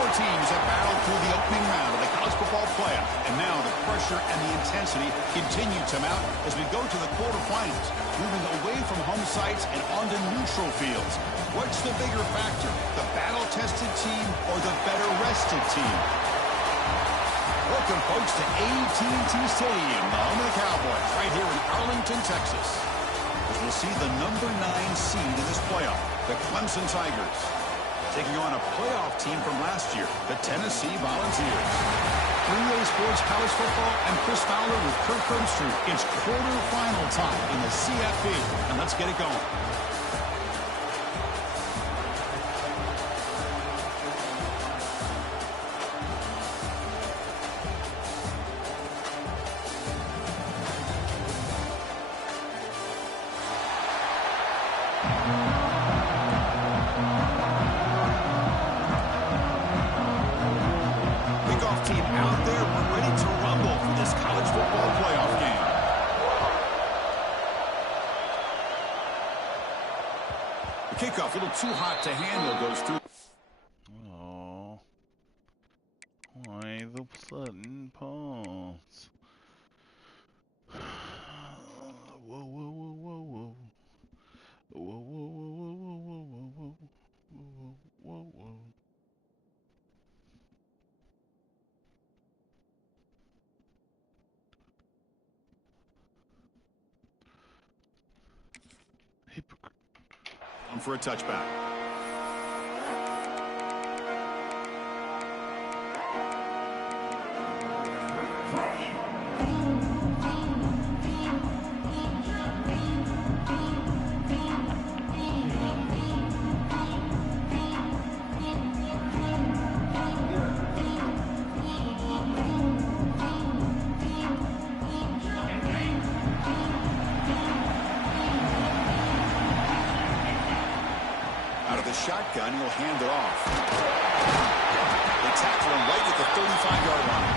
Four teams have battled through the opening round of the college football playoff, and now the pressure and the intensity continue to mount as we go to the quarterfinals, moving away from home sites and onto neutral fields. What's the bigger factor, the battle-tested team or the better-rested team? Welcome, folks, to AT&T Stadium, the home of the Cowboys, right here in Arlington, Texas. As we'll see the number 9 seed in this playoff, the Clemson Tigers, taking on a playoff team from last year, the Tennessee Volunteers. 3A Sports College Football and Chris Fowler with Kirk Herbstreit. It's quarterfinal time in the CFP, and let's get it going. Kickoff, a little too hot to handle, goes through. Oh, why the sudden pause? Whoa, whoa, whoa, whoa, whoa. Whoa, whoa, whoa, whoa, whoa, whoa, whoa, whoa, whoa. Hypocrite. On for a touchback. Shotgun, he'll hand it off. They tackle him right at the 35-yard line.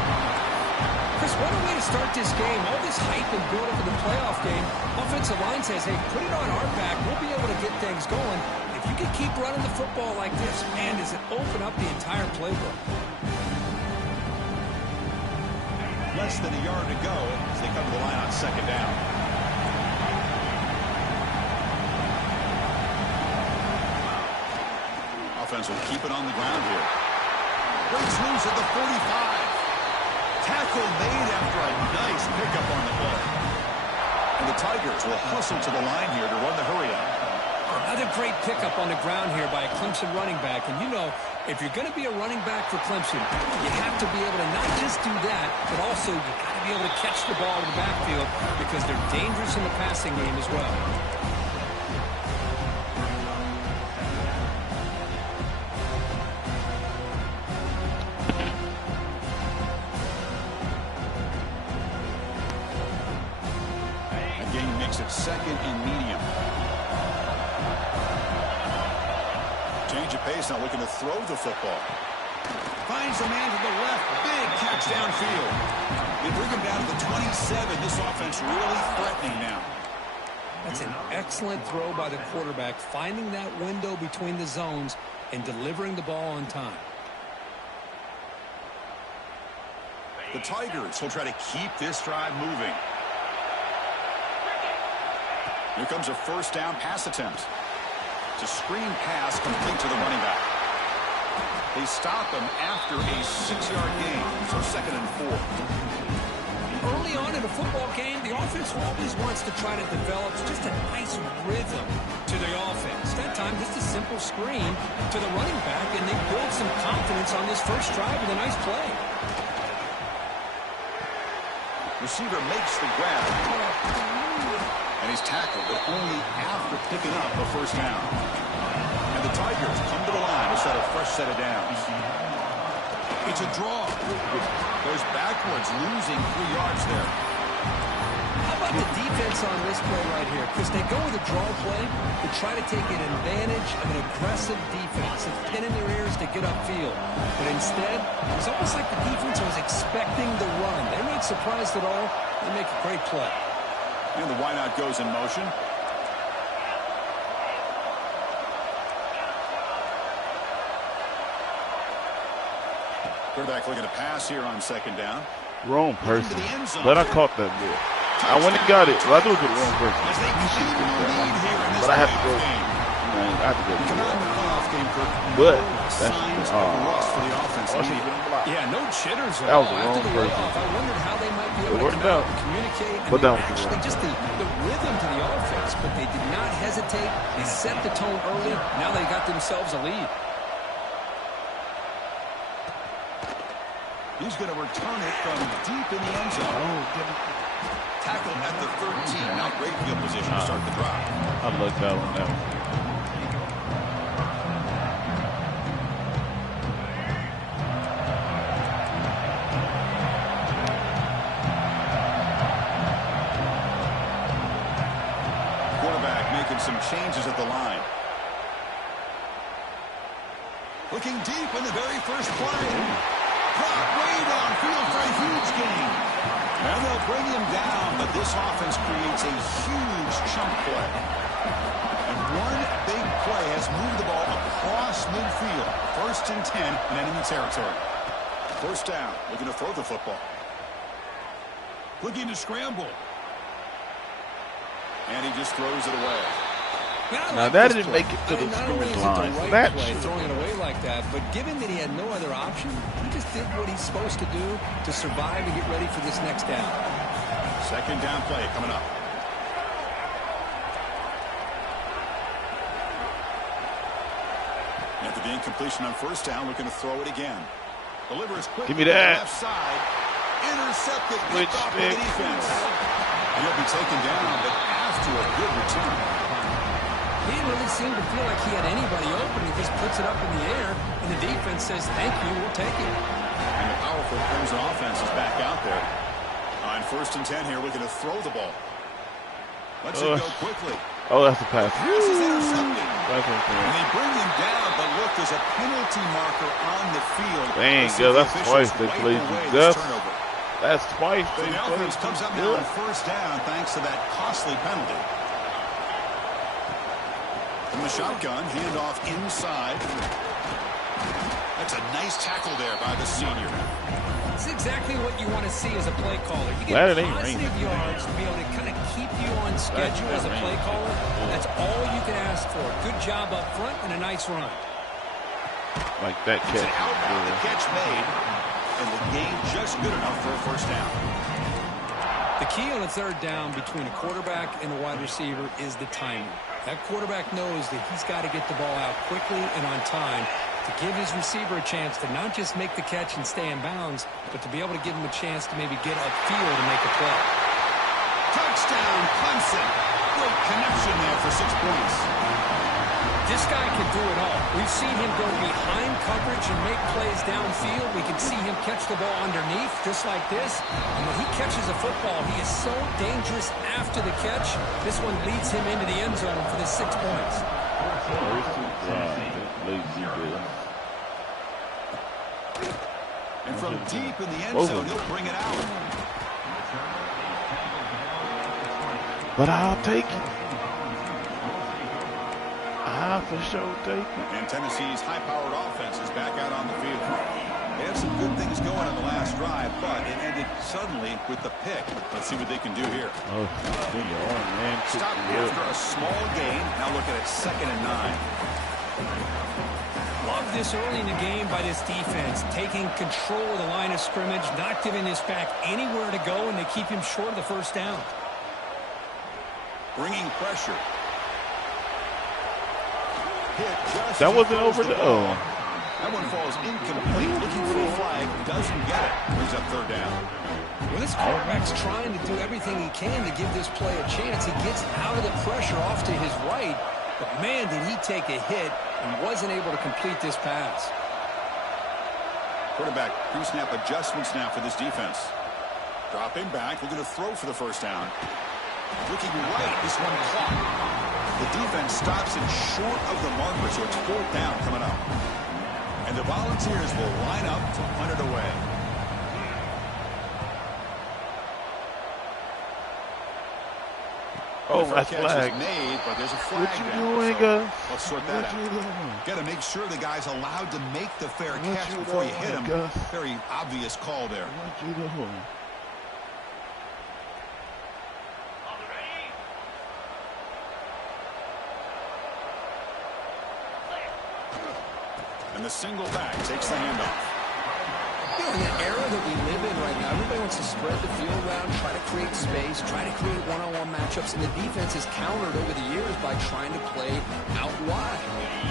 Chris, what a way to start this game. All this hype and build up in the playoff game. Offensive line says, hey, put it on our back. We'll be able to get things going. If you can keep running the football like this, man, does it open up the entire playbook. Less than a yard to go as they come to the line on second down. Offense will keep it on the ground here. Breaks loose at the 45. Tackle made after a nice pickup on the play. And the Tigers will hustle to the line here to run the hurry up. Another great pickup on the ground here by a Clemson running back. And you know, if you're going to be a running back for Clemson, you have to be able to not just do that, but also you got to be able to catch the ball in the backfield because they're dangerous in the passing game as well. Second and medium. Change of pace, now looking to throw the football. Finds a man to the left. Big catch downfield. They bring him down to the 27. This offense really threatening now. That's an excellent throw by the quarterback, finding that window between the zones and delivering the ball on time. The Tigers will try to keep this drive moving. Here comes a first down pass attempt. It's a screen pass complete to the running back. They stop him after a 6-yard gain, so second and 4. Early on in a football game, the offense always wants to try to develop just a nice rhythm to the offense. That time, just a simple screen to the running back, and they build some confidence on this first drive with a nice play. Receiver makes the grab. And he's tackled, but only after picking up a first down. And the Tigers come to the line to set a fresh set of downs. It's a draw. Goes backwards, losing 3 yards there. How about the defense on this play right here? Because they go with a draw play to try to take an advantage of an aggressive defense and pin in their ears to get upfield. But instead, it's almost like the defense was expecting the run. They're not surprised at all. They make a great play. And the wideout goes in motion. Quarterback looking to pass here on second down. Wrong person. But I caught that ball. I went and got it. Well, I knew it was the wrong person. You should get that. But I have to go. Man, I have to go. But that's yeah, no jitters. That was the wrong person. I wondered how they might be able to come out and communicate. But that was actually just the rhythm to the offense. But they did not hesitate. They set the tone early. Now they got themselves a lead. He's going to return it from deep in the end zone. Tackle at the 13. Now great field position to start the drive. I lucked out on that one. Quarterback making some changes at the line. Looking deep in the very first play. Brought way downfield for a huge gain. And they'll bring him down, but this offense creates a huge chunk play. And one big play has moved the ball across midfield. 1st and 10 in enemy territory. First down, looking to throw the football. Looking to scramble. And he just throws it away. Now that didn't make it to the scrimmage line. Right play, throwing it away like that, but given that he had no other option, he just did what he's supposed to do to survive and get ready for this next down. Second down play coming up. After the incompletion on first down, looking to throw it again. Delivers quick. Give me that. Left side. Intercepted. Picked off by the defense. He'll be taken down, but after a good return. He didn't really seem to feel like he had anybody open. He just puts it up in the air, and the defense says, thank you, we'll take it. And the powerful Clemson offense is back out there. On 1st and 10 here, looking to throw the ball. Let's it go quickly. Oh, that's a pass. Pass is intercepted. That's and they bring him down, but look, there's a penalty marker on the field. Dang, girl, that's twice they played you. That's twice they played you. The offense comes up now on first down thanks to that costly penalty. From the shotgun, handoff inside. That's a nice tackle there by the senior. It's exactly what you want to see as a play caller. You Glad get it ain't positive raining. yards to be able to kind of keep you on schedule as a play caller. That's all you can ask for. Good job up front and a nice run. Like that catch. It's an outbound catch made, and the gain just good enough for a first down. The key on a third down between a quarterback and a wide receiver is the timing. That quarterback knows that he's got to get the ball out quickly and on time to give his receiver a chance to not just make the catch and stay in bounds, but to be able to give him a chance to maybe get upfield and make a play. Touchdown, Clemson. Great connection there for 6 points. This guy can do it all. We've seen him go behind coverage and make plays downfield. We can see him catch the ball underneath, just like this. And when he catches a football, he is so dangerous after the catch. This one leads him into the end zone for the 6 points. And from deep in the end zone, he'll bring it out. But I'll take it. I'll for sure take it. And Tennessee's high-powered offense is back out on the field. They had some good things going on the last drive, but it ended suddenly with the pick. Let's see what they can do here. Oh, man. Stop after a small gain. Now look at it, 2nd and 9. Love this early in the game by this defense, taking control of the line of scrimmage, not giving this back anywhere to go, and they keep him short of the first down. Bringing pressure. That wasn't over the... Oh. That one falls incomplete. Looking for a flag. Doesn't get it. Brings up 3rd down. Well, this quarterback's trying to do everything he can to give this play a chance. He gets out of the pressure off to his right. But, man, did he take a hit and wasn't able to complete this pass. Quarterback pre-snap adjustments now for this defense. Dropping back. Looking to throw for the first down. Looking right. This one caught. The defense stops it short of the marker, so it's 4th down coming up. And the Volunteers will line up to punt it away. Oh, that's flag. Made, but there's a flag. What you doing, Gus? Let's sort that out. Got to make sure the guy's allowed to make the fair catch before you hit him. Gus? Very obvious call there. What you doing? And the single back takes the handoff. You know, in the era that we live in right now, everybody wants to spread the field around, try to create space, try to create one-on-one matchups, and the defense has countered over the years by trying to play out wide.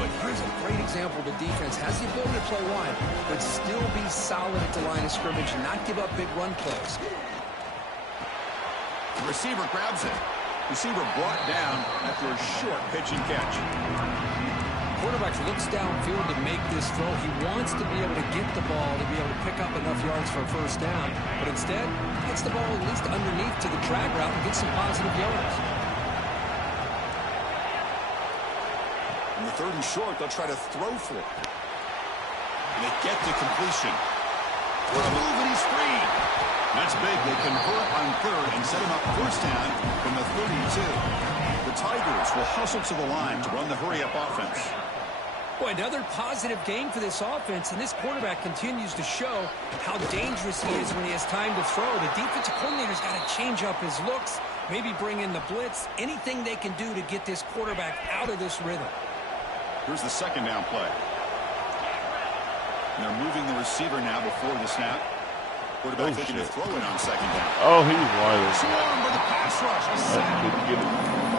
But here's a great example. The defense has the ability to play wide, but still be solid at the line of scrimmage and not give up big run plays. The receiver grabs it. Receiver brought down after a short pitch and catch. Quarterback looks downfield to make this throw. He wants to be able to get the ball to be able to pick up enough yards for a first down. But instead, gets the ball at least underneath to the drag route and gets some positive yards. In the 3rd and short, they'll try to throw for it. And they get to completion. For a move, and he's free. That's big. They convert on 3rd and set him up first down from the 32. The Tigers will hustle to the line to run the hurry-up offense. Boy, another positive game for this offense, and this quarterback continues to show how dangerous he is when he has time to throw. The defensive coordinator's got to change up his looks, maybe bring in the blitz, anything they can do to get this quarterback out of this rhythm. Here's the 2nd down play. And they're moving the receiver now before the snap. Quarterback looking to throw it on 2nd down. Oh, he was wide open. Swarm with a pass rush. A sack.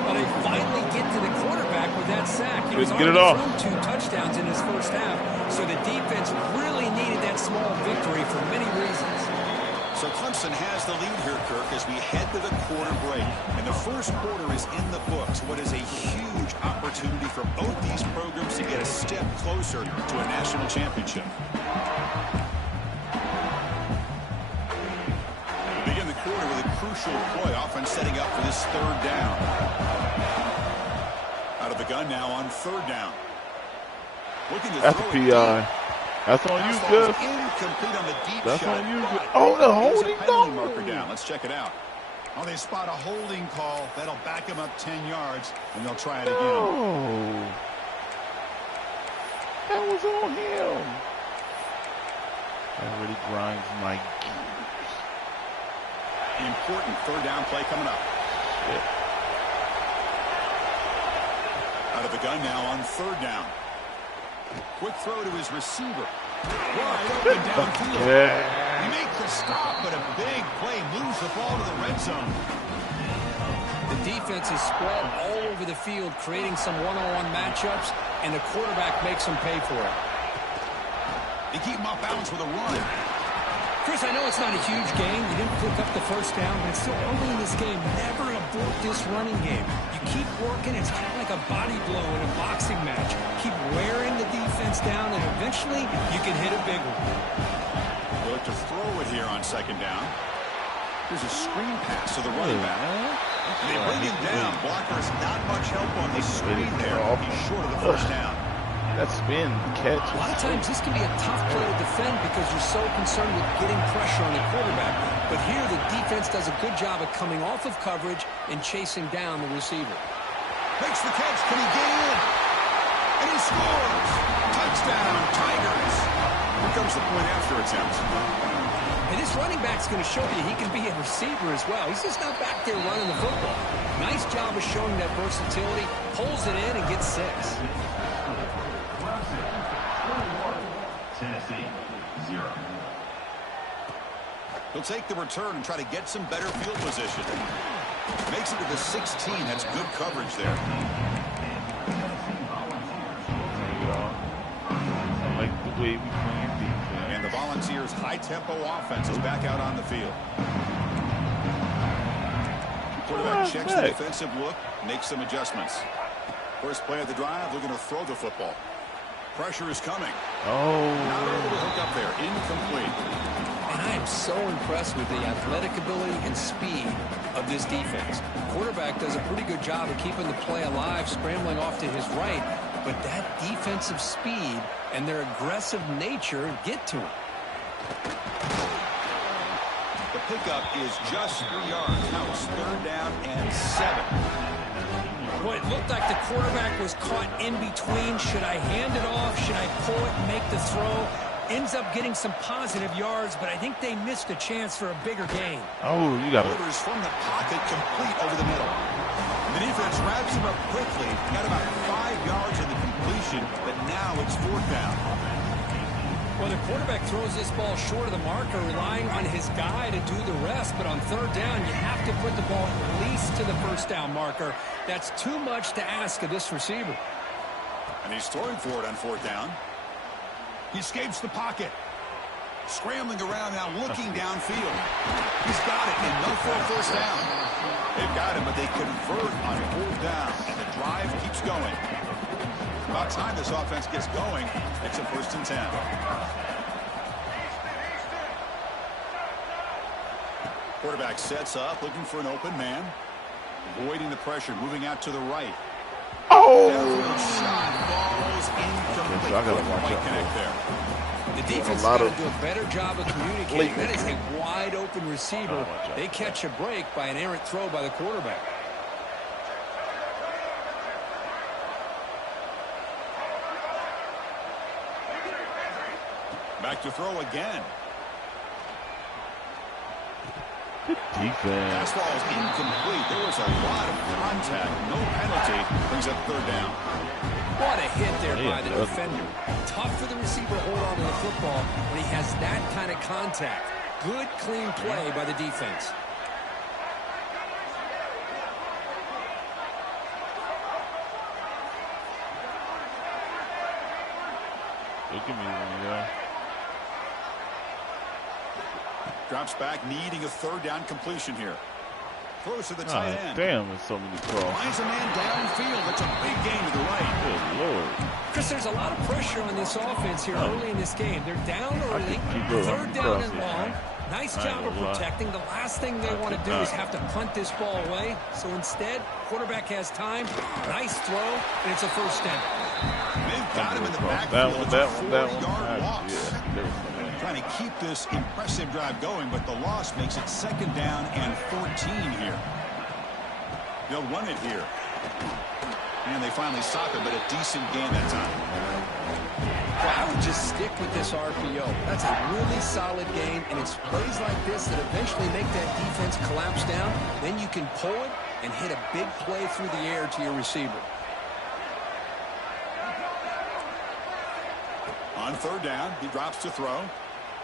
Well, they finally get to the quarterback with that sack. He was already thrown 2 touchdowns in his first half, so the defense really needed that small victory for many reasons. So Clemson has the lead here, Kirk, as we head to the quarter break. And the first quarter is in the books. What is a huge opportunity for both these programs to get a step closer to a national championship. Begin the quarter with a crucial play, offense setting up for this 3rd down. Out of the gun now on 3rd down. Looking to That's a throw PI. That's on you, Gus. Incomplete on the deep That's shot. on you. Oh, the holding penalty marker down. Let's check it out. Oh, they spot a holding call. That'll back him up 10 yards, and they'll try it again. Oh, that was on him. That really grinds my gears. Important 3rd down play coming up. Shit. Out of the gun now on 3rd down. Quick throw to his receiver. Wide open downfield. Yeah. He makes the stop, but a big play moves the ball to the red zone. The defense is spread all over the field, creating some one-on-one matchups, and the quarterback makes them pay for it. They keep him off balance with a run. Chris, I know it's not a huge game. You didn't pick up the first down, but it's still early in this game. Never abort this running game. You keep working. It's kind of like a body blow in a boxing match. Keep wearing the defense down, and eventually you can hit a big one. They'll look to throw it here on 2nd down. Here's a screen pass to the running back. And they bring him down. Blockers not much help on the screen there. He's short of the first down. That spin catch. A lot of times this can be a tough play to defend because you're so concerned with getting pressure on the quarterback. But here the defense does a good job of coming off of coverage and chasing down the receiver. Makes the catch. Can he get in? And he scores. Touchdown, Tigers. Here comes the point after attempt. And this running back's going to show you he can be a receiver as well. He's just not back there running the football. Nice job of showing that versatility. Pulls it in and gets 6. Tennessee, 0. He'll take the return and try to get some better field position. Makes it to the 16. That's good coverage there. I like the way we play defense. And the Volunteers' high-tempo offense is back out on the field. Quarterback checks the defensive look, makes some adjustments. First play of the drive, looking to throw the football. Pressure is coming. Oh. Not able to hook up there. Incomplete. And I am so impressed with the athletic ability and speed of this defense. The quarterback does a pretty good job of keeping the play alive, scrambling off to his right. But that defensive speed and their aggressive nature get to him. The pickup is just 3 yards. Now it's 3rd down and 7. Well, it looked like the quarterback was caught in between. Should I hand it off? Should I pull it and make the throw? Ends up getting some positive yards, but I think they missed a chance for a bigger gain. Oh, you got it. Orders from the pocket, complete over the middle. The defense wraps him up quickly. Got about 5 yards in the completion, but now it's 4th down. Well, the quarterback throws this ball short of the marker, relying on his guy to do the rest. But on 3rd down, you have to put the ball at least to the 1st down marker. That's too much to ask of this receiver. And he's throwing for it on 4th down. He escapes the pocket. Scrambling around now, looking downfield. He's got it, and no for a 1st down. They've got him, but they convert on 4th down, and the drive keeps going. About time this offense gets going, it's a 1st and 10. Quarterback sets up, looking for an open man. Avoiding the pressure, moving out to the right. Oh! Shot falls incomplete. I gotta watch Quite out connect there. The defense got to do a better job of communicating. That is a wide open receiver. They catch a break by an errant throw by the quarterback. Back to throw again. Good defense. Fastball is incomplete. There was a lot of contact. No penalty. Brings up 3rd down. What a hit there by the defender. Tough for the receiver to hold on to the football when he has that kind of contact. Good, clean play by the defense. Look at me, yeah. Drops back, needing a 3rd down completion here. Throws to the tight end. Damn, there's so many throws. Finds a man downfield. That's a big gain to the right. Good Lord. Chris, there's a lot of pressure on this offense here early in this game. They're down early, 3rd down and long. Nice job of protecting. The last thing they want to do is have to punt this ball away. So instead, quarterback has time. Nice throw, and it's a 1st down. They've got him in the backfield. It's a 4-yard loss. Yeah, trying to keep this impressive drive going, but the loss makes it 2nd down and 14 here. They'll run it here. And they finally stop it, but a decent game that time. Well, I would just stick with this RPO. That's a really solid game, and it's plays like this that eventually make that defense collapse down. Then you can pull it and hit a big play through the air to your receiver. On 3rd down, he drops to throw.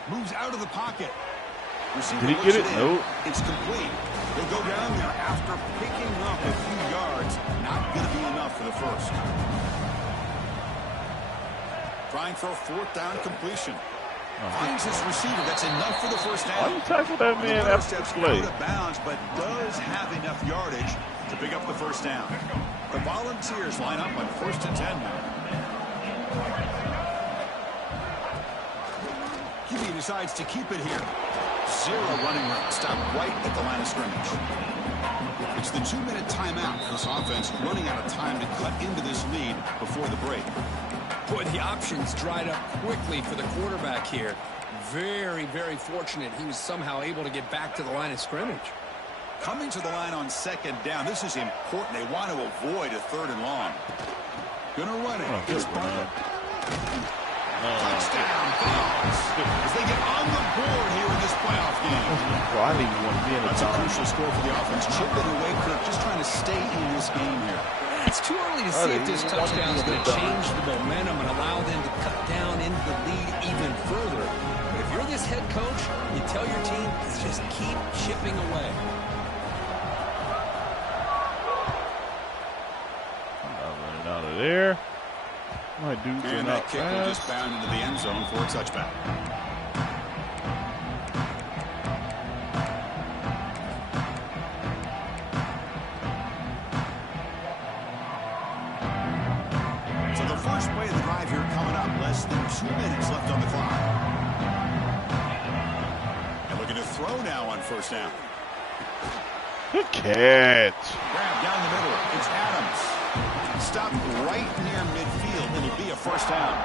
Moves out of the pocket. Receiver Did he get it? No. It's complete. They'll go down there after picking up a few yards. Not going to be enough for the 1st. Trying for a 4th down completion. Finds his receiver. That's enough for the 1st down. Why you tackle that man after the play? Out of bounds, but does have enough yardage to pick up the 1st down. The Volunteers line up on 1st and 10 now. QB decides to keep it here. 0 running room. Stop right at the line of scrimmage. It's the 2-minute timeout for this offense, running out of time to cut into this lead before the break. Boy, the options dried up quickly for the quarterback here. Very, very fortunate he was somehow able to get back to the line of scrimmage. Coming to the line on 2nd down. This is important. They want to avoid a 3rd and long. Gonna run it. It's touchdown Browns as they get on the board here in this playoff game. Well, I didn't even want to be in the That's a crucial score for the offense. Chipping away, Kirk, just trying to stay in this game here. It's too early to see if this touchdown is going to change the momentum and allow them to cut down into the lead even further. But if you're this head coach, you tell your team to just keep chipping away. I'm not running out of there. My dudes are and not that kick will just bound into the end zone for a touchback. So the first play of the drive here coming up. Less than 2 minutes left on the clock. And looking to throw now on 1st down. Good catch. Grab down the middle. It's Adams. Stopped right near midfield. It'll be a 1st down.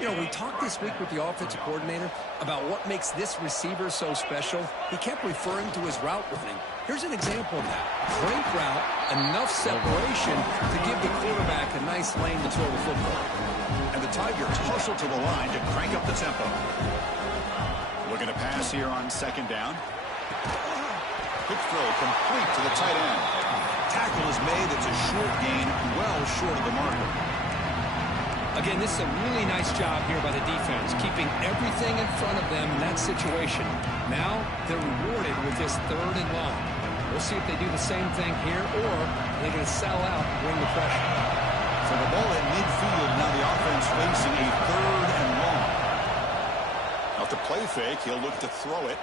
You know, we talked this week with the offensive coordinator about what makes this receiver so special. He kept referring to his route running. Here's an example of that. Great route, enough separation to give the quarterback a nice lane to throw the football. And the Tigers hustle to the line to crank up the tempo. Looking to pass here on second down. Quick throw complete to the tight end. Tackle is made. It's a short gain, well short of the marker. Again, this is a really nice job here by the defense, keeping everything in front of them in that situation. Now they're rewarded with this third and long. We'll see if they do the same thing here, or they're going to sell out and bring the pressure. So the ball at midfield, now the offense facing a third and long. After play fake, he'll look to throw it.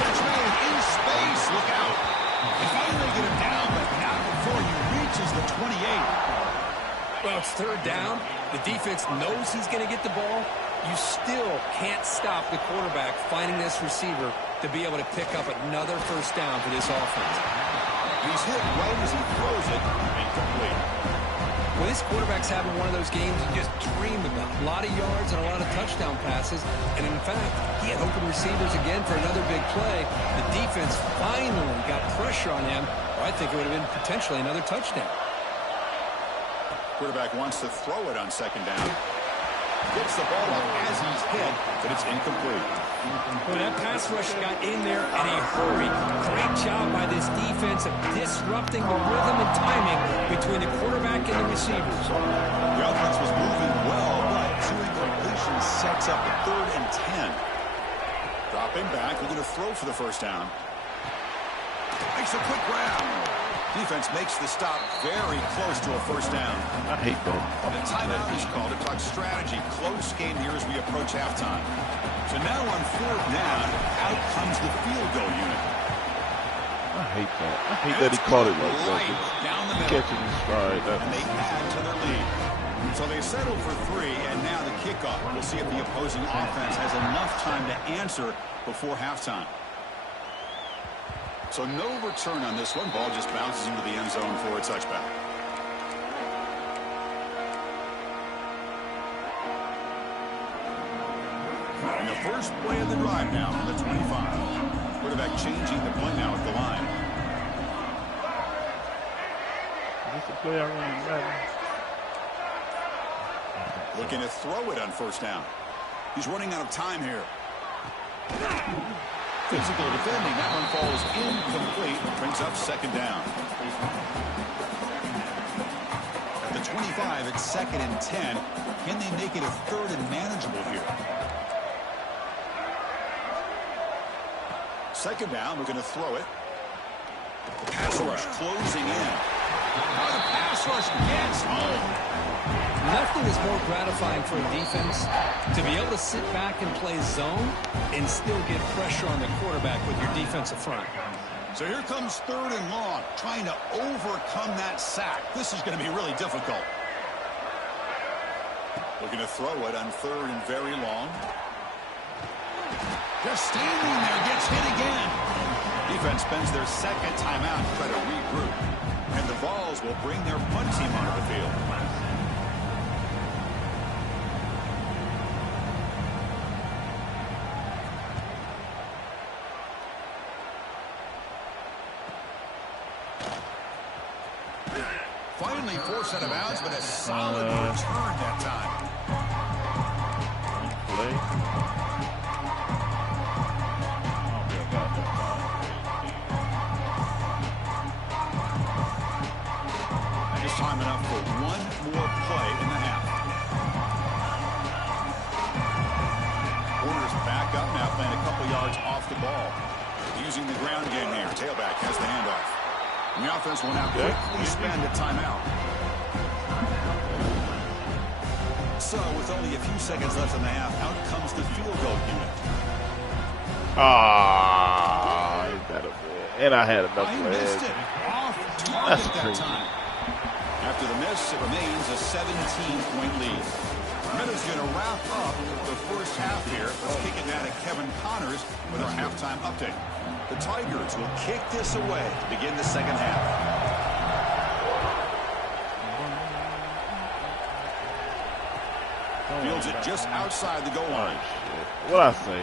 Catch made in space. Look out. They finally get him down, but not before he reaches the 28. Well, it's third down. The defense knows he's going to get the ball. You still can't stop the quarterback finding this receiver to be able to pick up another first down for this offense. He's hit right as he throws it. Incomplete. Well, this quarterback's having one of those games you just dream about. A lot of yards and a lot of touchdown passes. And in fact, he had open receivers again for another big play. The defense finally got pressure on him. Or I think it would have been potentially another touchdown. Quarterback wants to throw it on second down. Gets the ball up as he's hit, but it's incomplete. Well, that pass rush got in there in a hurry. Great job by this defense of disrupting the rhythm and timing between the quarterback and the receivers. The offense was moving well, but two incompletions sets up a third and 10. Dropping back, looking to throw for the first down. Makes a quick grab. Defense makes the stop very close to a first down. I hate that. The timeout is called to talk strategy. Close game here as we approach halftime. So now on fourth down, out comes the field goal unit. I hate that. I hate that he caught it like that. Down the middle. Catching his stride. And they add to their lead. So they settle for 3, and now the kickoff. We'll see if the opposing offense has enough time to answer before halftime. So no return on this one. Ball just bounces into the end zone for a touchback. And the first play of the drive now from the 25. Quarterback changing the play now at the line. Is this the play I ran right? Looking to throw it on first down. He's running out of time here. Physical defending. That one falls incomplete. Brings up second down. At the 25, it's second and 10. Can they make it a third and manageable here? Second down, we're going to throw it. Pass rush closing in. Oh, the pass rush gets home. Nothing is more gratifying for a defense to be able to sit back and play zone and still get pressure on the quarterback with your defensive front. So here comes third and long, trying to overcome that sack. This is going to be really difficult. Looking to throw it on third and very long. Just standing there, gets hit again. Defense spends their second timeout to try to regroup. And the Vols will bring their punt team onto the field. Finally forced out of bounds, but a solid return that time. Play. And just time enough for one more play in the half. Warner's back up now, playing a couple yards off the ball. Using the ground game here. Tailback has the handoff. And the offense will now quickly spend a timeout. So, with only a few seconds left in the half, out comes the field goal unit. Ah, ain't that a bad? And I had enough He for missed it. it. Off target that time. After the miss, it remains a 17-point lead. Minutes going to wrap up the first half here. Let's kick it now to Kevin Connors with our halftime update. The Tigers will kick this away to begin the second half. Fields it just outside the goal line. What I say?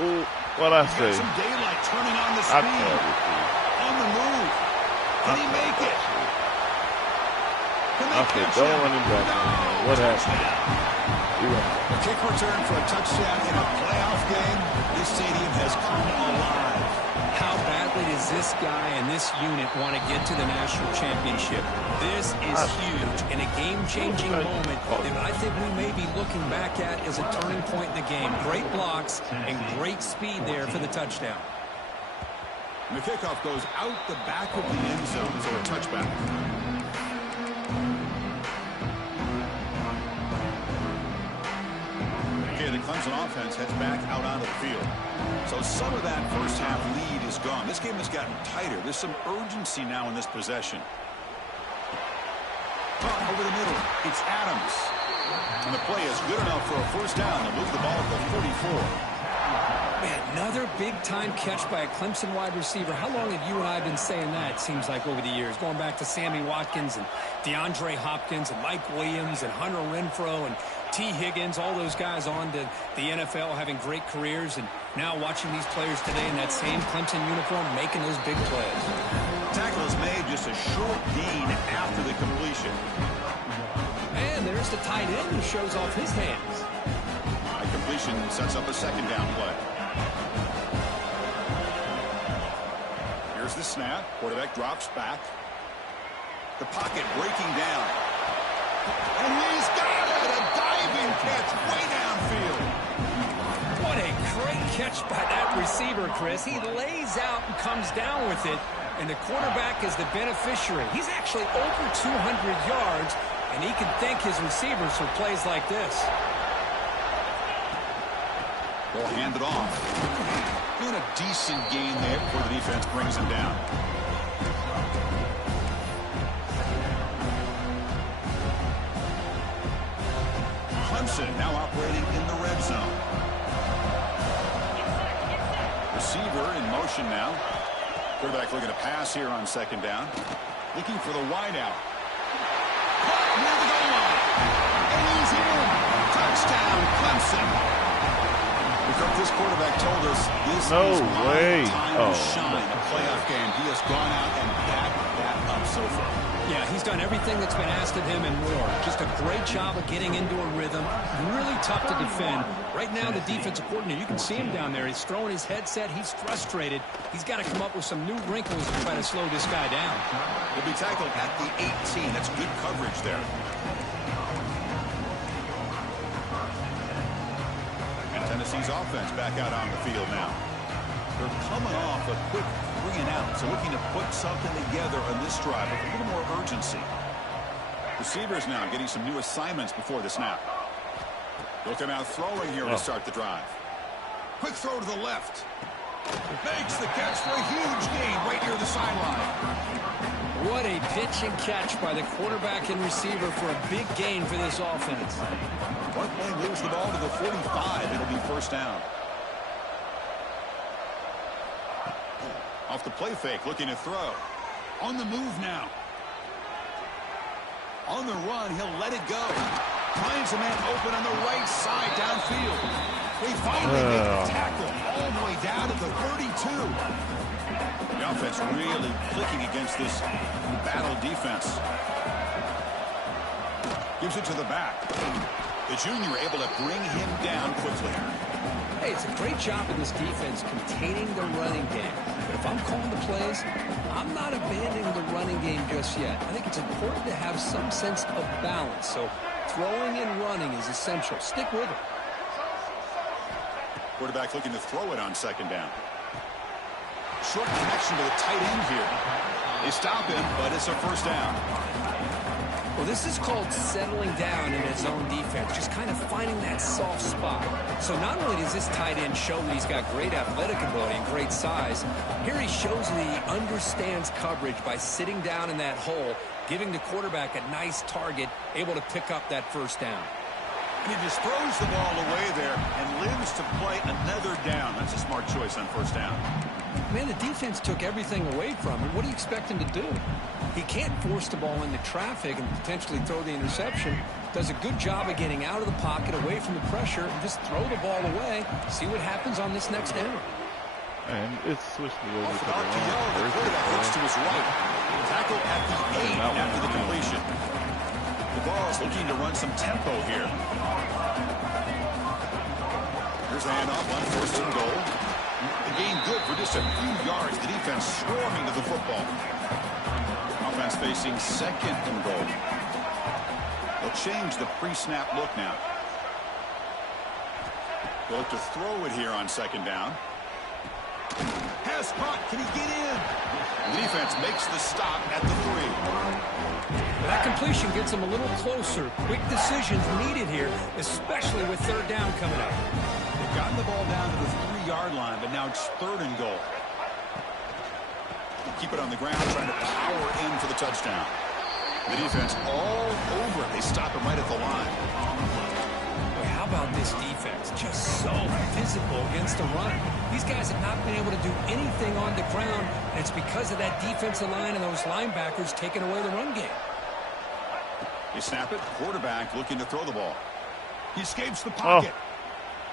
Ooh, what I say? Some daylight turning on the speed. On the move. Can he make it? Okay, don't run him back. No. What happened? A kick return for a touchdown in a playoff game. This stadium has come alive. How badly does this guy and this unit want to get to the national championship? This is huge and a game-changing moment that I think we may be looking back at as a turning point in the game. Great blocks and great speed there for the touchdown. And the kickoff goes out the back of the end zone, so a touchback. The Clemson offense heads back out onto the field. So some of that first half lead is gone. This game has gotten tighter. There's some urgency now in this possession. Over the middle, it's Adams. And the play is good enough for a first down to move the ball to the 44. Man, another big-time catch by a Clemson wide receiver. How long have you and I been saying that, it seems like, over the years? Going back to Sammy Watkins and DeAndre Hopkins and Mike Williams and Hunter Renfrow and T. Higgins, all those guys on to the NFL having great careers, and now watching these players today in that same Clemson uniform making those big plays. Tackle is made just a short gain after the completion. And there's the tight end who shows off his hands. A completion sets up a second down play. Here's the snap. Quarterback drops back. The pocket breaking down. And he's got it! A diving catch way downfield. What a great catch by that receiver, Chris. He lays out and comes down with it, and the quarterback is the beneficiary. He's actually over 200 yards, and he can thank his receivers for plays like this. Ball handed off. Doing a decent gain there before the defense brings him down. Clemson now operating in the red zone. Receiver in motion now. Quarterback looking to pass here on second down. Looking for the wideout. Caught near the goal line. And he's in. Touchdown, Clemson. This quarterback told us this is my time to shine. A playoff game. He has gone out and backed that up so far. Yeah, he's done everything that's been asked of him and more. Just a great job of getting into a rhythm. Really tough to defend. Right now, the defensive coordinator, you can see him down there. He's throwing his headset. He's frustrated. He's got to come up with some new wrinkles to try to slow this guy down. He'll be tackled at the 18. That's good coverage there. Tennessee's offense back out on the field now. They're coming off a quick 3-and-out, so looking to put something together on this drive with a little more urgency. Receivers now getting some new assignments before the snap. Looking out throwing here to start the drive. Quick throw to the left. Makes the catch for a huge gain right near the sideline. What a pitch and catch by the quarterback and receiver for a big gain for this offense. One play moves the ball to the 45. It'll be first down. Off the play fake, looking to throw. On the move now. On the run, he'll let it go. Finds a man open on the right side downfield. They finally make the tackle all the way down to the 32. The offense really clicking against this battle defense. Gives it to the back. The junior able to bring him down quickly. Hey, it's a great job in this defense containing the running game. But if I'm calling the plays, I'm not abandoning the running game just yet. I think it's important to have some sense of balance. So throwing and running is essential. Stick with it. Quarterback looking to throw it on second down. Short connection to the tight end here. They stop him, but it's a first down. Well, this is called settling down in his own defense, just kind of finding that soft spot. So not only does this tight end show that he's got great athletic ability and great size, here he shows that he understands coverage by sitting down in that hole, giving the quarterback a nice target, able to pick up that first down. He just throws the ball away there and lives to play another down. That's a smart choice on first down. Man, the defense took everything away from him. What do you expect him to do? He can't force the ball into traffic and potentially throw the interception. Does a good job of getting out of the pocket, away from the pressure, and just throw the ball away. See what happens on this next down. And it's switched me over to the quarterback looks to his right. Tackle at the 8 after the completion. The ball's looking to run some tempo here. Here's the handoff on 1st and goal. The game good for just a few yards. The defense swarming to the football. Offense facing 2nd and goal. They'll change the pre-snap look now. They'll look to throw it here on 2nd down. Pass caught. Can he get in? The defense makes the stop at the 3. That completion gets him a little closer. Quick decisions needed here, especially with 3rd down coming up. They've gotten the ball down to the 3-yard line, but now it's 3rd and goal. Keep it on the ground, trying to power in for the touchdown. The defense all over it. They stop him right at the line. How about this defense? Just so physical against the run. These guys have not been able to do anything on the ground, and it's because of that defensive line and those linebackers taking away the run game. They snap it. Quarterback looking to throw the ball. He escapes the pocket.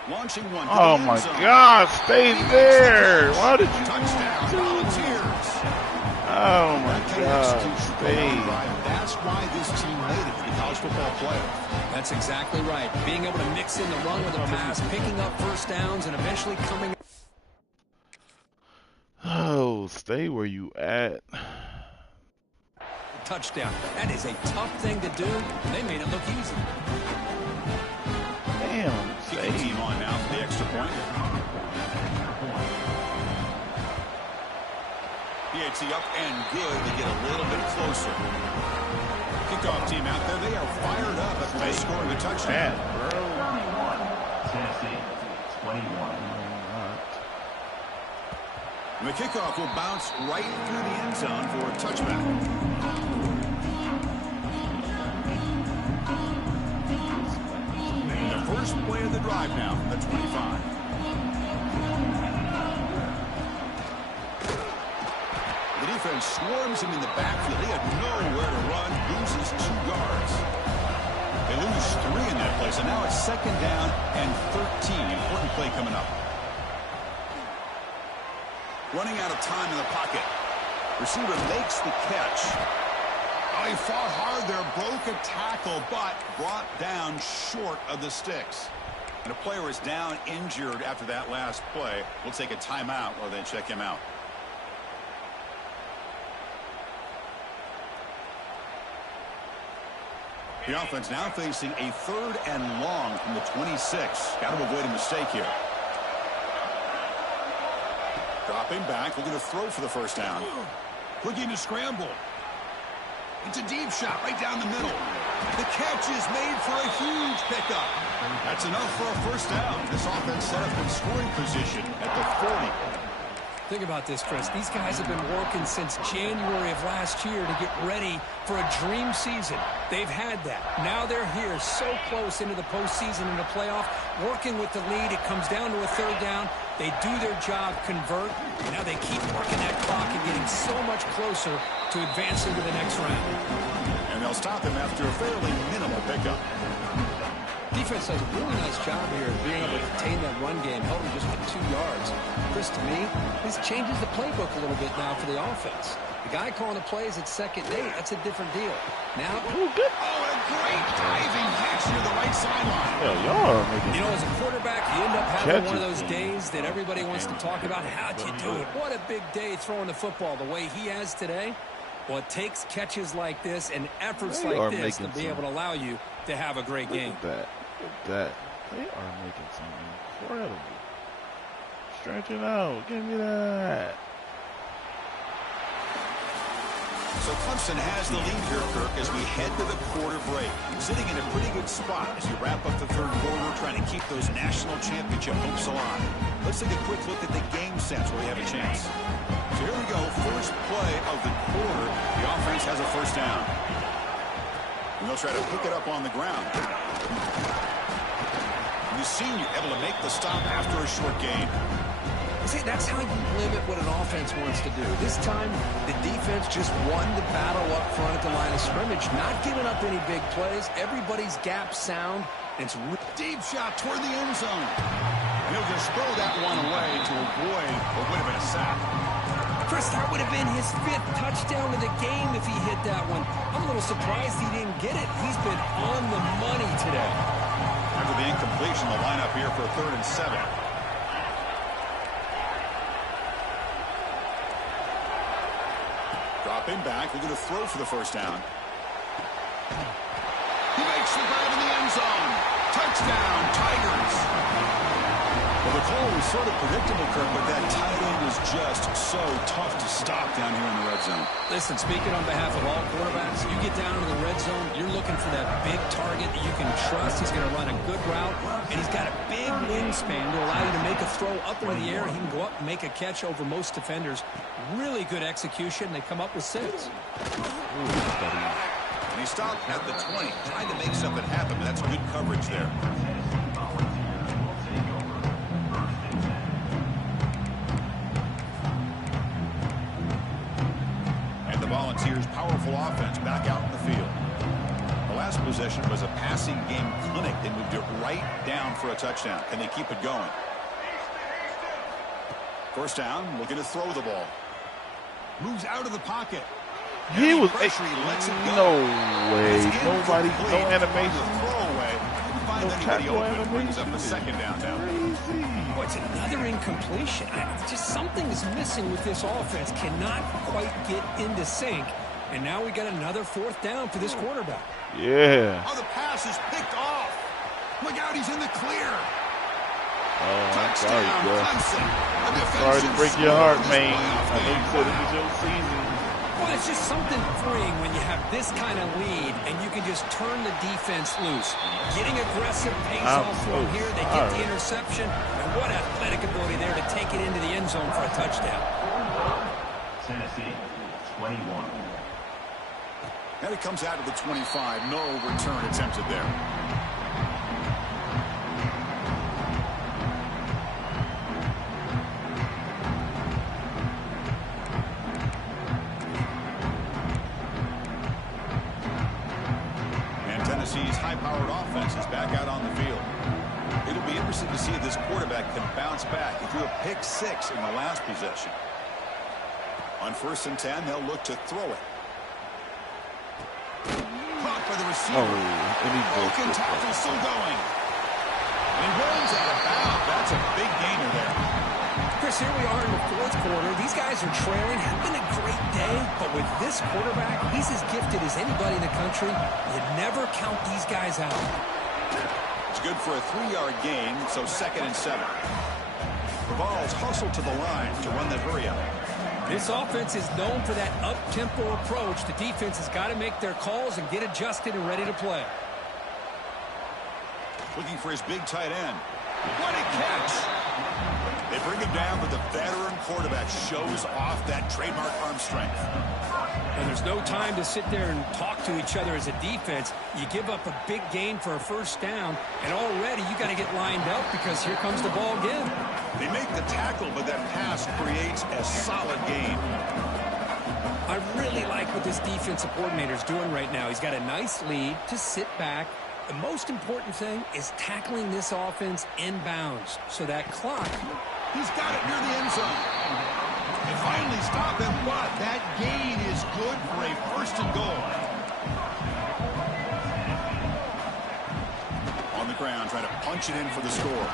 Launching one. Oh, my God. Stay there. Why did you touchdown, Volunteers. Oh, my God. Stay. That's why this team made it to the college football playoff. That's exactly right. Being able to mix in the run with a pass, picking up 1st downs, and eventually coming. Oh, stay where you at. Touchdown. That is a tough thing to do, and they made it look easy. Damn. Kicking team on now for the extra point. PAT up and good to get a little bit closer. Kickoff team out there. They are fired up after scoring a touchdown. 21. Tennessee, 21. And the kickoff will bounce right through the end zone for a touchback. The first play of the drive now from the 25. The defense swarms him in the backfield. He had nowhere to run, loses 2 yards. They lose 3 in that play, so now it's 2nd down and 13. Important play coming up. Running out of time in the pocket. Receiver makes the catch. Oh, he fought hard there, broke a tackle, but brought down short of the sticks. And a player is down injured after that last play. We'll take a timeout while they check him out. The offense now facing a 3rd and long from the 26. Got to avoid a mistake here. Dropping back, looking to throw for the 1st down. Looking to scramble. It's a deep shot right down the middle. The catch is made for a huge pickup. That's enough for a 1st down. This offense set up in scoring position at the 40. Think about this, Chris. These guys have been working since January of last year to get ready for a dream season. They've had that. Now they're here so close into the postseason and the playoff, working with the lead. It comes down to a 3rd down. They do their job, convert, and now they keep working that clock and getting so much closer to advancing to the next round. And they'll stop him after a fairly minimal pickup. Defense does a really nice job here of being able to contain that run game, held him just with 2 yards. Chris, to me, this changes the playbook a little bit now for the offense. The guy calling the plays at 2nd and 8, that's a different deal. Now, and a great diving catch near the right sideline. Yeah, y'all are making. You know, as a quarterback, you end up having one of those days that everybody wants to talk about. How'd you do it? What a big day throwing the football the way he has today. Well, it takes catches like this and efforts like this to be able to allow you to have a great game. Look at that. They are making some incredible. Stretching out. Give me that. So Clemson has the lead here, Kirk, as we head to the quarter break. Sitting in a pretty good spot as you wrap up the 3rd quarter, trying to keep those national championship hopes alive. Let's take a quick look at the game sense where we have a chance. So here we go. First play of the quarter. The offense has a 1st down. And they'll try to pick it up on the ground. The senior able to make the stop after a short gain. See, that's how you limit what an offense wants to do. This time, the defense just won the battle up front at the line of scrimmage, not giving up any big plays. Everybody's gap sound. It's deep shot toward the end zone. And he'll just throw that one away to avoid what would have been a sack. Chris, that would have been his 5th touchdown of the game if he hit that one. I'm a little surprised he didn't get it. He's been on the money today. After the incompletion, the lineup here for a 3rd and 7. Dropping back, we're going to throw for the first down. He makes the grab in the end zone. Touchdown, Tigers. Well, the call was sort of predictable, Kirk, but that tight end is just so tough to stop down here in the red zone. Listen, speaking on behalf of all quarterbacks, you get down to the red zone, you're looking for that big target that you can trust. He's going to run a good route, and he's got a big wingspan to allow you to make a throw up into the air. He can go up and make a catch over most defenders. Really good execution. They come up with 6. And he stopped at the 20, trying to make something happen. That's good coverage there. And the Volunteers' powerful offense back out in the field. The last possession was a passing game clinic. They moved it right down for a touchdown. Can they keep it going? First down, looking to throw the ball. Moves out of the pocket. He was Pressure, he lets it go. no way. Nobody, no animation. No tackle animation. Brings up the second down now. Oh, it's another incompletion. Just something's missing with this offense. Cannot quite get into sync. And now we got another 4th down for this quarterback. Yeah. Oh, the pass is picked off. Look out, he's in the clear. Oh, I'm Touchdown, sorry, bro. Clemson. Sorry to break your heart, man. I know you said it was your season. Well, it's just something freeing when you have this kind of lead and you can just turn the defense loose. Getting aggressive pace off from here. They get the interception. And what athletic ability there to take it into the end zone for a touchdown. Tennessee, 21. And it comes out to the 25. No return attempted there. Tennessee's high-powered offense is back out on the field. It'll be interesting to see if this quarterback can bounce back. He threw a pick 6 in the last possession. On 1st and 10, they'll look to throw it. Caught by the receiver. Broken tackle still going. And he rolls out of bounds. That's a big gainer there. Chris, here we are in the 4th quarter. These guys are trailing. Having been a great day, but with this quarterback, he's as gifted as anybody in the country. You never count these guys out. It's good for a 3-yard gain, so 2nd and 7. The ball's hustled to the line to run that hurry up. This offense is known for that up-tempo approach. The defense has got to make their calls and get adjusted and ready to play. Looking for his big tight end. What a catch! They bring him down, but the veteran quarterback shows off that trademark arm strength. And there's no time to sit there and talk to each other as a defense. You give up a big gain for a 1st down, and already you got to get lined up because here comes the ball again. They make the tackle, but that pass creates a solid gain. I really like what this defensive coordinator is doing right now. He's got a nice lead to sit back. The most important thing is tackling this offense inbounds. So that clock... He's got it near the end zone. They finally stop him, but that gain is good for a 1st and goal. On the ground, trying to punch it in for the score.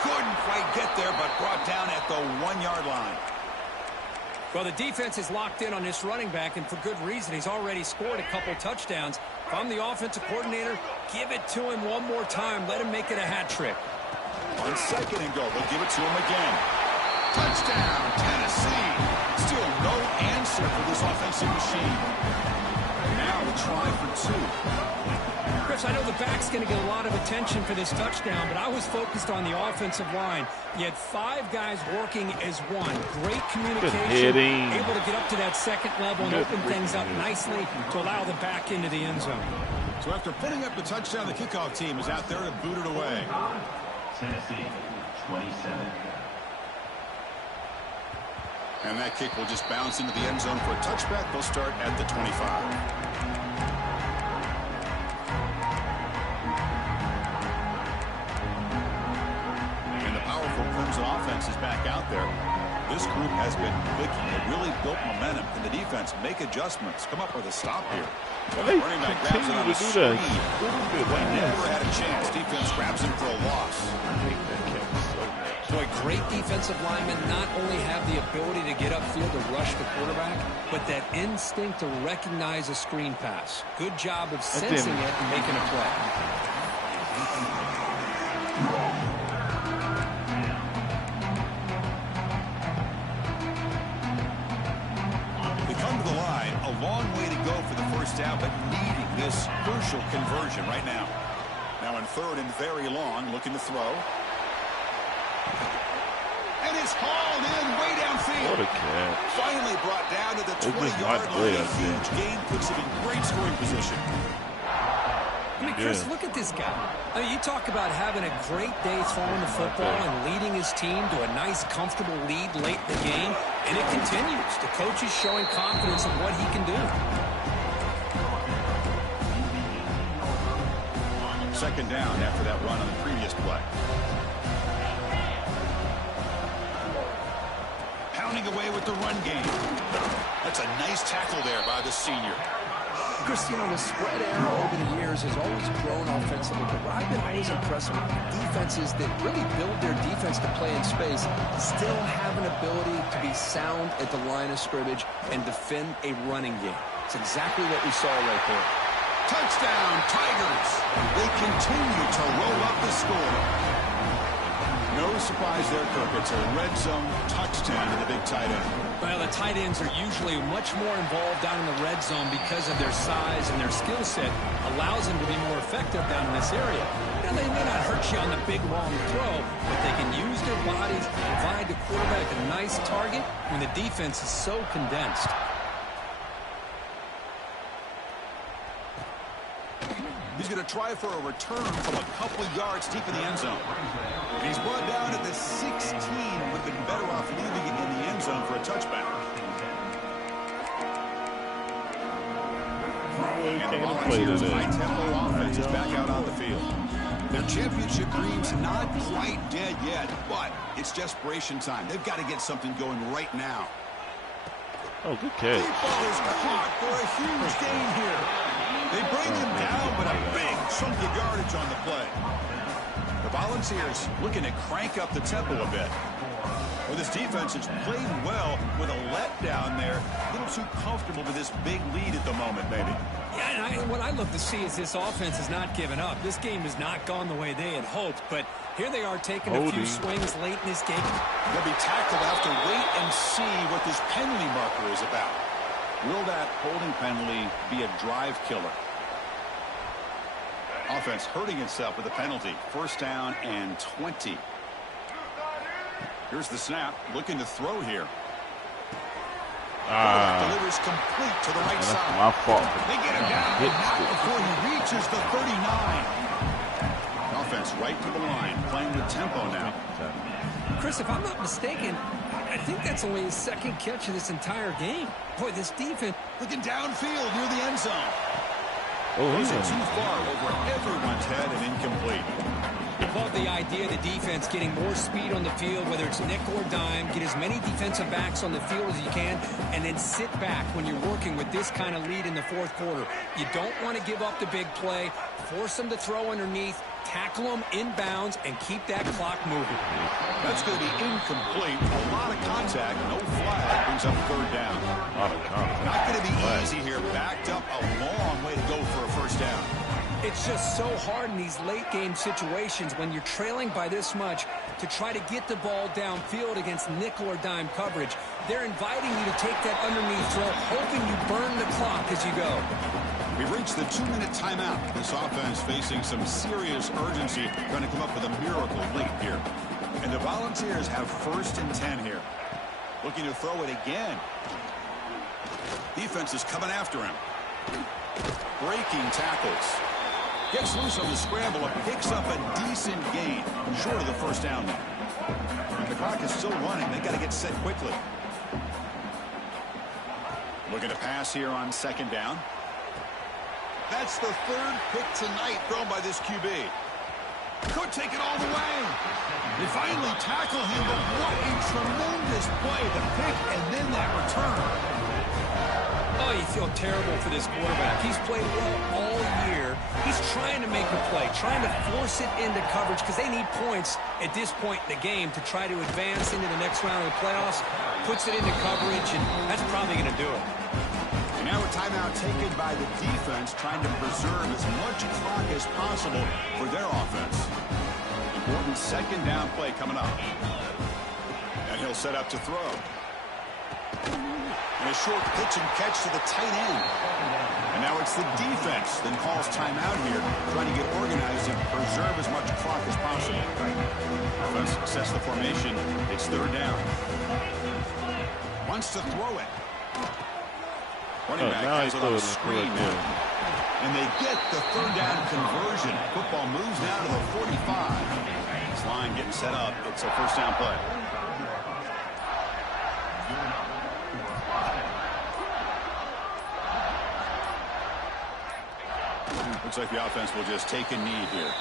Couldn't quite get there, but brought down at the 1-yard line. Well, the defense is locked in on this running back, and for good reason. He's already scored a couple touchdowns. If I'm the offensive coordinator, give it to him one more time. Let him make it a hat trick. On 2nd and goal, they'll give it to him again. Touchdown, Tennessee. Still no answer for this offensive machine. Now the try for 2. Chris, I know the back's going to get a lot of attention for this touchdown, but I was focused on the offensive line. You had 5 guys working as one. Great communication, able to get up to that 2nd level and open things up nicely to allow the back into the end zone. So after putting up the touchdown, the kickoff team is out there to boot it away. Tennessee, 27. And that kick will just bounce into the end zone for a touchback. They'll start at the 25. Clemson offense is back out there. This group has been clicking. They really built momentum. Can the defense make adjustments? Come up with a stop here. Well, they running back grabs it on continue a to do screen. that. Never had a chance. Defense grabs him for a loss. I hate that catch so much. Boy, great defensive linemen not only have the ability to get upfield to rush the quarterback, but that instinct to recognize a screen pass. Good job of sensing it and making a play. Long way to go for the first down, but needing this crucial conversion right now. Now in third and very long, looking to throw. And it's hauled in way downfield. What a catch. Finally brought down to the 20-yard line. A huge gain puts him in great scoring position. I mean, Chris, look at this guy. I mean, you talk about having a great day throwing the football and leading his team to a nice, comfortable lead late in the game, and it continues. The coach is showing confidence in what he can do. Second down after that run on the previous play. Pounding away with the run game. That's a nice tackle there by the senior. Cristiano, the spread era over the years has always grown offensively, but what I've been always impressed with defenses that really build their defense to play in space still have an ability to be sound at the line of scrimmage and defend a running game. It's exactly what we saw right there. Touchdown, Tigers! They continue to roll up the score. No surprise there, Kirk. It's a red zone touchdown to the big tight end. Well, the tight ends are usually much more involved down in the red zone because of their size and their skill set allows them to be more effective down in this area. Now, they may not hurt you on the big, long throw, but they can use their bodies to provide the quarterback a nice target when the defense is so condensed. He's going to try for a return from a couple yards deep in the end zone. And he's brought down at the 16. Would have been better off leaving it in the end zone for a touchback. And the Volunteers' high-tempo offense is back out on the field. Their championship dream's not quite dead yet, but it's desperation time. They've got to get something going right now. Oh, good catch. Deep ball is caught for a huge gain here. They bring him down, but a big chunk of yardage on the play. The Volunteers looking to crank up the tempo a bit. Well, this defense has played well with a letdown there. A little too comfortable with this big lead at the moment, maybe. Yeah, and what I look to see is this offense has not given up. This game has not gone the way they had hoped, but here they are taking a few swings late in this game. They'll be tackled. They'll have to wait and see what this penalty marker is about. Will that holding penalty be a drive killer? Offense hurting itself with a penalty. First down and 20. Here's the snap. Looking to throw here. Delivers complete to the right side. My fault. They get him down before he reaches the 39. Offense right to the line. Playing with tempo now. Chris, if I'm not mistaken, I think that's only his second catch of this entire game. Boy, this defense. Looking downfield near the end zone. Those are too far over everyone's head and incomplete. Love the idea of the defense getting more speed on the field, whether it's nickel or dime, get as many defensive backs on the field as you can, and then sit back when you're working with this kind of lead in the fourth quarter. You don't want to give up the big play, force them to throw underneath, tackle them inbounds, and keep that clock moving. That's going to be incomplete. A lot of contact, no flag, brings up third down. Not going to be easy here. Backed up a long way to go for a first down. It's just so hard in these late game situations when you're trailing by this much to try to get the ball downfield against nickel or dime coverage. They're inviting you to take that underneath throw, hoping you burn the clock as you go. We reached the 2-minute timeout. This offense facing some serious urgency, trying to come up with a miracle late here. And the Volunteers have first and 10 here. Looking to throw it again. Defense is coming after him. Breaking tackles. Gets loose on the scramble and picks up a decent gain. Short of the first down, though. The clock is still running. They got to get set quickly. Looking to pass here on second down. That's the third pick tonight thrown by this QB. Could take it all the way. They finally tackle him, but what a tremendous play. The pick and then that return. Oh, you feel terrible for this quarterback. He's played well all year. He's trying to make a play, trying to force it into coverage because they need points at this point in the game to try to advance into the next round of the playoffs. Puts it into coverage, and that's probably going to do it. And now a timeout taken by the defense, trying to preserve as much clock as possible for their offense. Important second down play coming up. And he'll set up to throw. And a short pitch and catch to the tight end. And now it's the defense that calls timeout here, trying to get organized and preserve as much clock as possible. Offense success the formation. It's third down. Wants to throw it. Running back has it on the screen. And they get the third down conversion. Football moves now to the 45. This line getting set up. It's a first down play. Looks like the offense will just take a knee here.